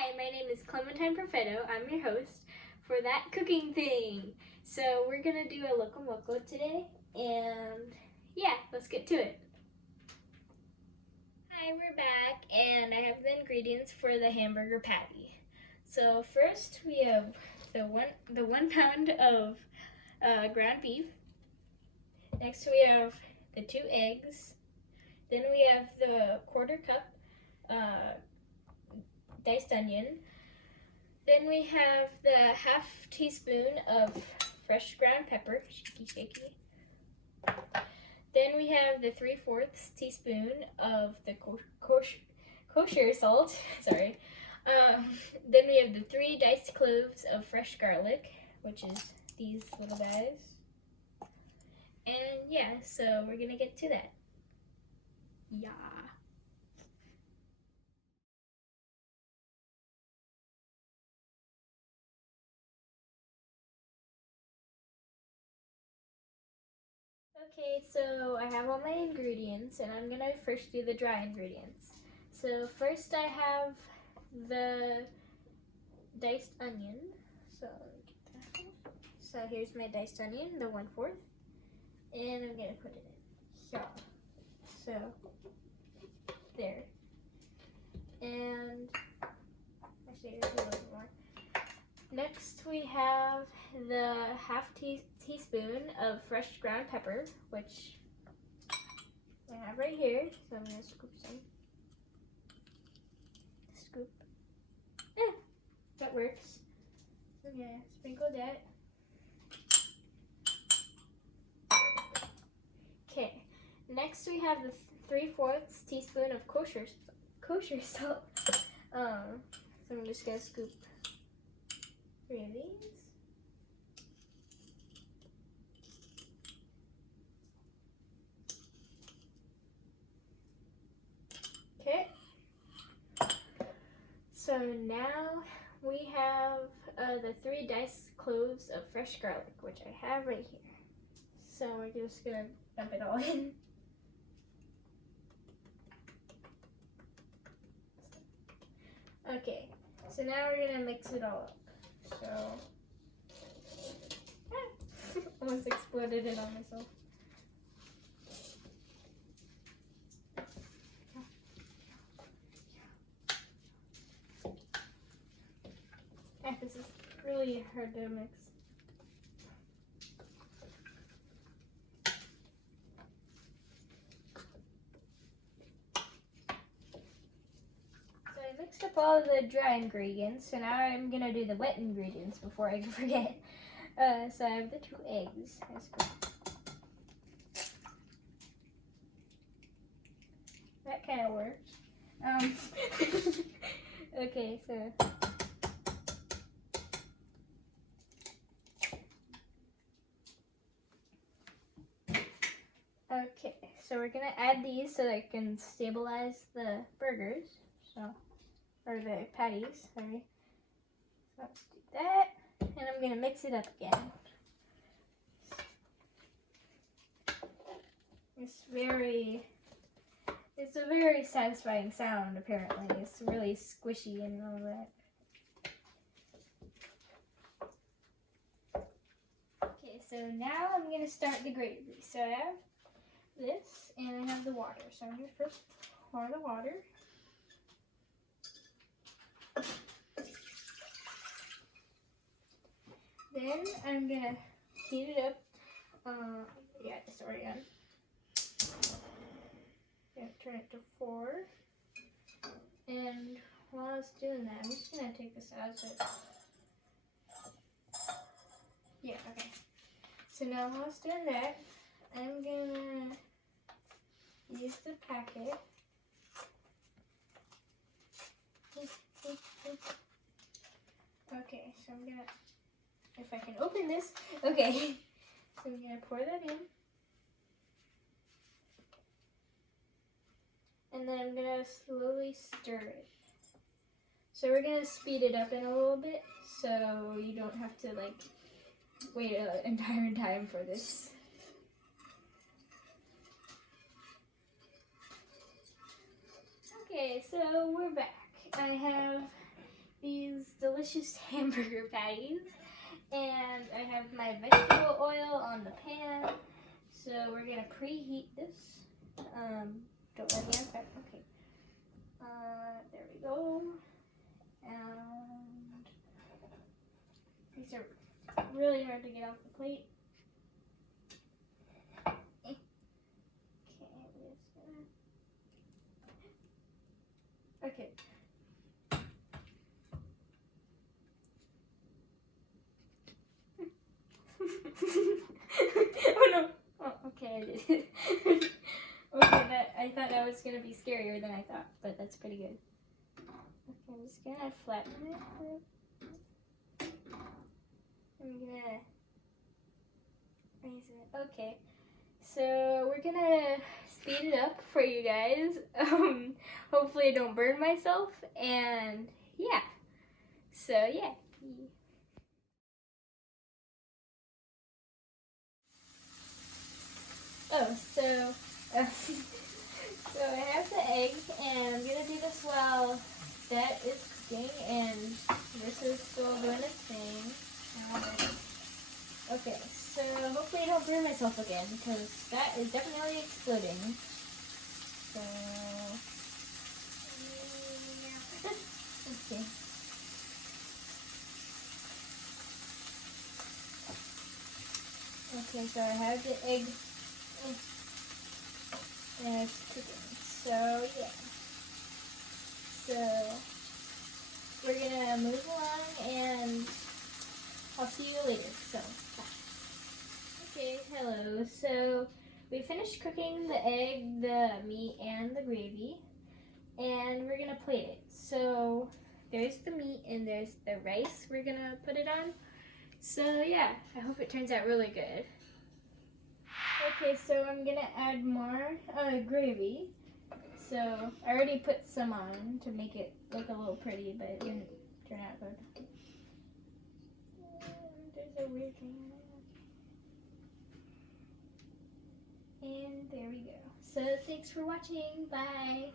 Hi, my name is Clementine. I'm your host for That Cooking Thing. So we're gonna do a Loco Moco today, and yeah, let's get to it. Hi, we're back, and I have the ingredients for the hamburger patty. So first we have the one pound of ground beef. Next we have the 2 eggs. Then we have the 1/4 cup diced onion. Then we have the 1/2 teaspoon of fresh ground pepper, shaky. Then we have the 3/4 teaspoon of the kosher salt. Sorry. Then we have the 3 diced cloves of fresh garlic, which is these little guys. And yeah, so we're gonna get to that. Yeah. Okay, so I have all my ingredients, and I'm gonna first do the dry ingredients. So first I have the diced onion. So let me get that. So here's my diced onion, the 1/4, and I'm gonna put it in here. So there. And actually, there's a little bit more. Next, we have the 1/2 teaspoon of fresh ground pepper, which I have right here. So I'm gonna scoop some. Scoop. That works. Okay, sprinkle that. Okay. Next, we have the 3/4 teaspoon of kosher salt. So I'm just gonna scoop 3 of these. Okay. So now we have the 3 diced cloves of fresh garlic, which I have right here. So we're just gonna dump it all in. Okay, so now we're gonna mix it all up. So, almost exploded it on myself. This is really hard to mix. So I mixed up all the dry ingredients, so now I'm gonna do the wet ingredients before I forget. So I have the 2 eggs. That kind of worked. Okay, so. Okay, so we're gonna add these so that I can stabilize the burgers, or the patties, sorry. So let's do that, and I'm gonna mix it up again. It's a very satisfying sound, apparently. It's really squishy and all that. Okay, so now I'm gonna start the gravy. So I have this, and I have the water. So I'm gonna first pour the water. Then I'm gonna heat it up. Yeah, it's already on. Gonna turn it to 4. And while it's doing that, I'm just gonna take this out. Yeah, okay. So now while it's doing that, I'm gonna use the packet. Okay, so I'm gonna, if I can open this, okay. So I'm gonna pour that in. And then I'm gonna slowly stir it. So we're gonna speed it up in a little bit, so you don't have to wait an entire time for this. Okay, so we're back. I have these delicious hamburger patties. And I have my vegetable oil on the pan. So we're gonna preheat this. Don't let me on fire. Okay. There we go. And these are really hard to get off the plate. Okay, okay. Oh no. Oh, okay, I did it. Okay, I thought that was gonna be scarier than I thought, but that's pretty good. Okay, I'm just gonna flatten it. I'm gonna raise it. Okay, so we're gonna speed it up for you guys. Hopefully I don't burn myself, and yeah. So yeah. Oh, so so I have the egg, and I'm gonna do this while that is cooking, and this is still doing its thing. Okay, so hopefully I don't burn myself again, because that is definitely exploding. So, okay. Okay, so I have the egg, and it's cooking. So, yeah. So, we're gonna move along, and I'll see you later. So, bye. Okay, hello. So, we finished cooking the egg, the meat, and the gravy, and we're gonna plate it. So, there's the meat, and there's the rice we're gonna put it on. So, yeah, I hope it turns out really good. Okay, so I'm gonna add more gravy. So I already put some on to make it look a little pretty, but it didn't turn out good. There's a weird thing. And there we go. So thanks for watching. Bye.